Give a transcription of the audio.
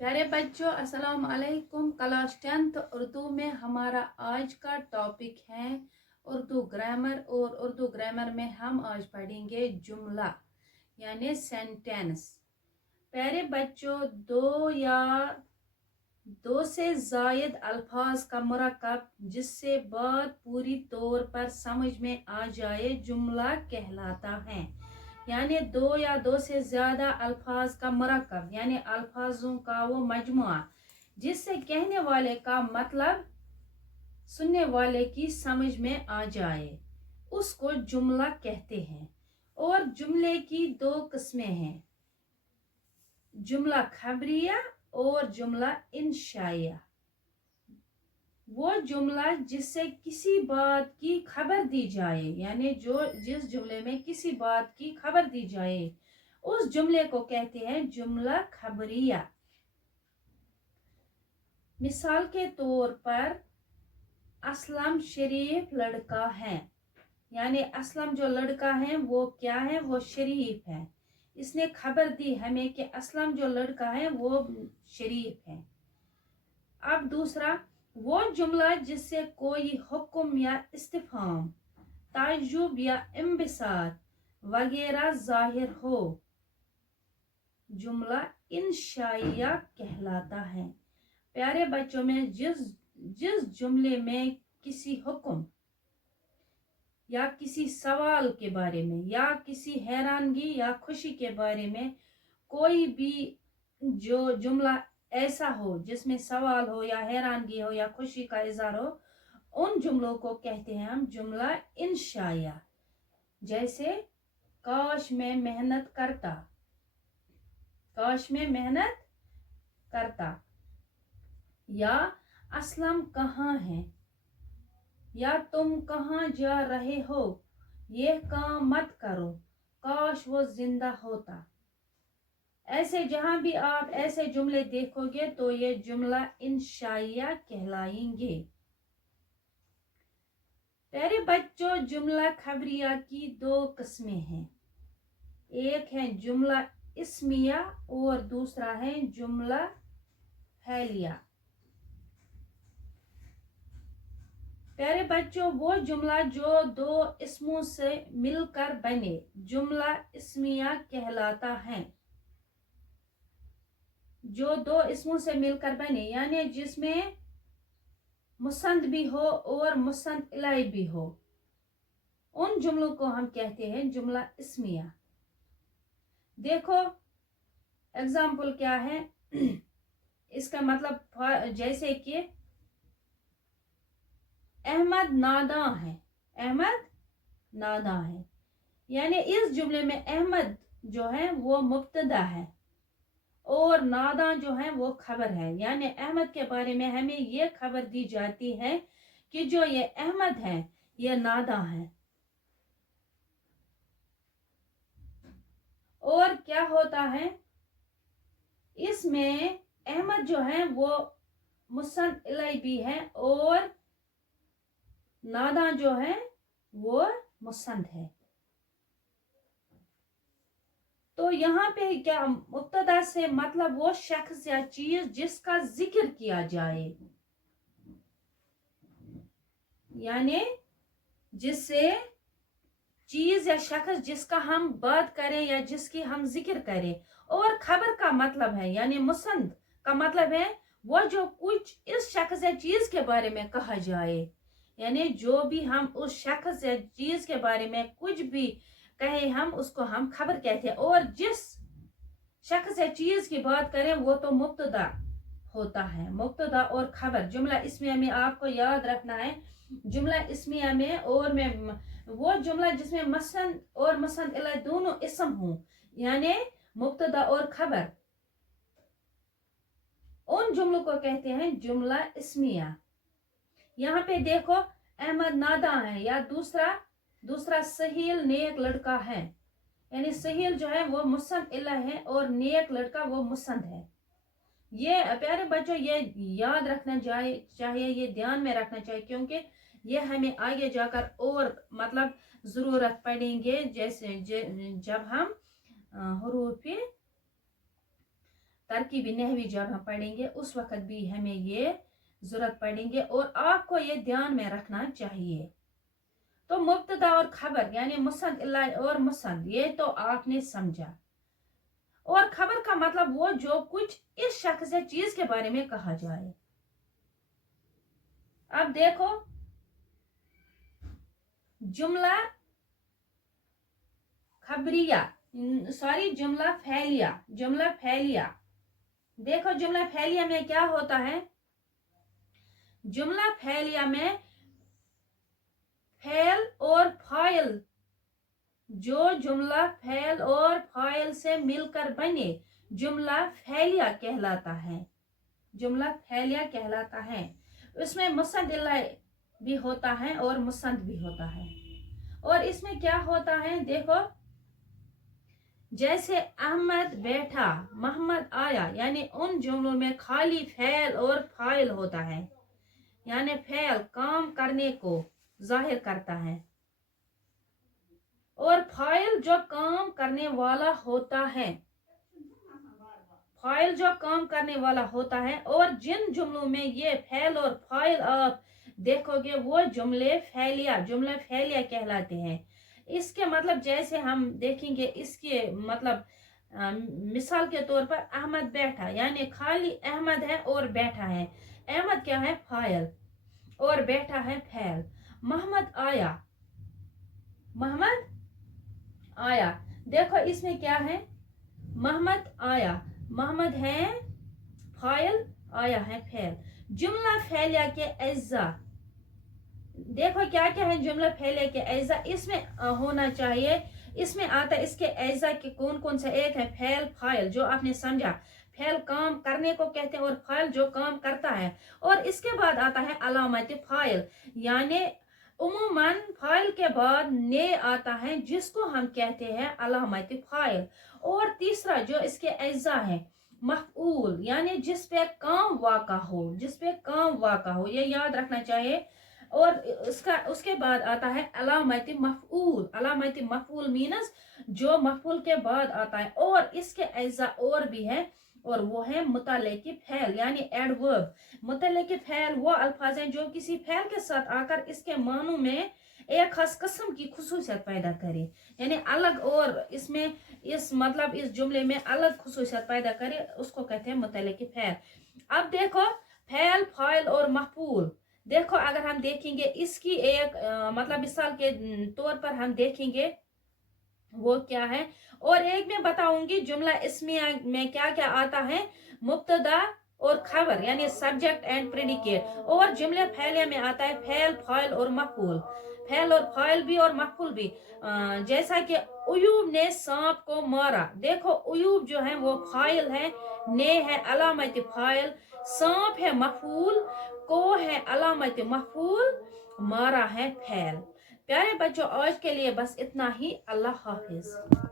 प्यारे बच्चों, अस्सलाम वालेकुम। क्लास 10th उर्दू में हमारा आज का टॉपिक है उर्दू ग्रामर। और उर्दू ग्रामर में हम आज पढ़ेंगे जुमला यानी सेंटेंस। प्यारे बच्चों, दो से जायद अल्फाज का मरकब जिससे बात पूरी तौर पर समझ में आ जाए जुमला कहलाता है। यानी दो या दो से ज्यादा अल्फाज का मरकब यानी अल्फाजों का वो मजमुआ जिससे कहने वाले का मतलब सुनने वाले की समझ में आ जाए, उसको जुमला कहते हैं। और जुमले की दो किस्में हैं, जुमला खबरिया और जुमला इंशाइया। वो जुमला जिससे किसी बात की खबर दी जाए, यानी जिस जुमले में किसी बात की खबर दी जाए, उस जुमले को कहते हैं जुमला खबरिया। मिसाल के तौर पर असलम शरीफ लड़का है, यानी असलम जो लड़का है वो क्या है, वो शरीफ है। इसने खबर दी हमें कि असलम जो लड़का है वो शरीफ है। अब दूसरा, वो जुमला जिससे कोई हुक्म या इस्तिफाम, ताज्जुब या इंबिसात वगैरह जाहिर हो, जुमला इंशाइया कहलाता है। प्यारे बच्चों में जिस जुमले में किसी हुक्म या किसी सवाल के बारे में या किसी हैरानगी या खुशी के बारे में कोई भी जो जुमला ऐसा हो जिसमें सवाल हो या हैरानगी हो या खुशी का इजहार हो, उन जुमलों को कहते हैं हम जुमला इंशाइया। जैसे काश मैं मेहनत करता, काश मैं मेहनत करता, या असलम कहाँ है, या तुम कहाँ जा रहे हो, ये काम मत करो, काश वो जिंदा होता। ऐसे जहां भी आप ऐसे जुमले देखोगे तो ये जुमला इंशाइया कहलाएंगे। प्यारे बच्चों, जुमला खबरिया की दो किस्में हैं, एक है जुमला इस्मिया और दूसरा है जुमला फैलिया। प्यारे बच्चों, वो जुमला जो दो इसमों से मिलकर बने जुमला इस्मिया कहलाता है। जो दो इसमों से मिलकर बने यानी जिसमें मुसंद भी हो और मुसंद इलाई भी हो, उन जुमलों को हम कहते हैं जुमला इस्मिया। देखो एग्जाम्पल क्या है इसका मतलब, जैसे कि अहमद नादा है, अहमद नादा है, यानी इस जुमले में अहमद जो है वो मुब्तदा है और नादा जो है वो खबर है। यानी अहमद के बारे में हमें ये खबर दी जाती है कि जो ये अहमद है ये नादा है। और क्या होता है, इसमें अहमद जो है वो मुसन्नद इलाई भी है और नादा जो है वो मुसन्नद है। तो यहाँ पे क्या मुब्तदा से मतलब वो शख्स या चीज जिसका जिक्र किया जाए, यानी जिससे चीज या शख्स जिसका हम बात करें या जिसकी हम जिक्र करें। और खबर का मतलब है यानी मुसन्नद का मतलब है वो जो कुछ इस शख्स या चीज के बारे में कहा जाए, यानी जो भी हम उस शख्स या चीज के बारे में कुछ भी कहे हम उसको हम खबर कहते हैं। और जिस शख्स या चीज की बात करें वो तो मुब्तदा होता है। मुब्तदा और खबर जुमला इसमिया में आपको याद रखना है, जुमला इसमिया में और में वो जुमला जिसमें मसन्द और मसन्द इला दोनों इसम हों, यानी मुब्तदा और खबर, उन जुमलों को कहते हैं जुमला इस्मिया। यहाँ पे देखो अहमद नादा है या दूसरा सहील नेक लड़का है, यानी सहील जो है वो मुसन्द इला है और नेक लड़का वो मुसन्द है। ये प्यारे बच्चों ये याद रखना चाहिए, ये ध्यान में रखना चाहिए क्योंकि ये हमें आगे जाकर और मतलब जरूरत पड़ेंगे जैसे जब हम हरूफ तरकीबी नहवी जब हम पढ़ेंगे उस वक्त भी हमें ये जरूरत पड़ेंगे और आपको ये ध्यान में रखना चाहिए। तो मुब्तदा और खबर यानी मुसंद और मुसंद ये तो आपने समझा, और खबर का मतलब वो जो कुछ इस शख्स या चीज के बारे में कहा जाए। अब देखो जुमला खबरिया, सॉरी जुमला फैलिया। देखो जुमला फैलिया में क्या होता है, जुमला फैलिया में फैल और फाइल, जो जुमला फैल और फाइल से मिलकर बने जुमला फैलिया कहलाता है, जुमला फैलिया कहलाता है। उसमें मुसंद भी होता है और मुसंद भी होता है। और इसमें क्या होता है, देखो जैसे अहमद बैठा, मोहम्मद आया, यानी उन जुमलों में खाली फैल और फाइल होता है, यानी फैल काम करने को जाहिर करता है और फाइल जो काम करने वाला होता है, फाइल जो काम करने वाला होता है। और जिन जुमलों में ये फैल और फाइल आप देखोगे वो जुमले फैलिया कहलाते हैं। इसके मतलब जैसे हम देखेंगे, इसके मतलब मिसाल के तौर पर अहमद बैठा, यानी खाली अहमद है और बैठा है। अहमद क्या है, फाइल, और बैठा है फैल। मोहम्मद आया, देखो इसमें क्या है, मोहम्मद आया, मोहम्मद है फाइल, आया है फैल। जुमला फैलिया के अज्जा, देखो क्या क्या है जुमला फैलिया के अज्जा, इसमें होना चाहिए, इसमें आता है इसके अज्जा के कौन कौन सा, एक है फैल फाइल, जो आपने समझा, फैल काम करने को कहते हैं और फाइल जो काम करता है। और इसके बाद आता है अलामत फाइल, यानी उम्मन फाइल के बाद ने आता है जिसको हम कहते हैं अलामत फाइल। और तीसरा जो इसके अज्जा है मफऊल, यानी जिस पे काम वाक़ा हो, ये याद रखना चाहिए। और उसके बाद आता है अलामत मफऊल मीनस जो मफऊल के बाद आता है। और इसके अज्जा और भी है, और वो है मुतल्लिक़ फ़ैल, यानी एडवर्ब। मुतल्लिक़ फ़ैल वो अल्फाज हैं जो किसी फ़ैल के साथ आकर इसके मानों में एक खास किस्म की खुसूसियत पैदा करे, यानी अलग, और इसमें इस जुमले में अलग खुसूसियत पैदा करे, उसको कहते हैं मुतल्लिक़ फ़ैल। अब देखो फैल फाइल और मफऊल, देखो अगर हम देखेंगे इसकी एक मिसाल के तौर पर हम देखेंगे वो क्या है। और एक मैं बताऊंगी जुमला इसमिया में क्या क्या आता है, मुब्तदा और खबर यानी सब्जेक्ट एंड प्रेडिकेट। और जुमले फैलिया में आता है फैल फाइल और मफऊल, फैल और फाइल भी और मफऊल भी। जैसा कि उयूब ने सांप को मारा, देखो उयूब जो है वो फाइल है, ने है अलामत फाइल, सांप है मफऊल, को है अलामत मफऊल, मारा है फैल। प्यारे बच्चों आज के लिए बस इतना ही। अल्लाह हाफिज।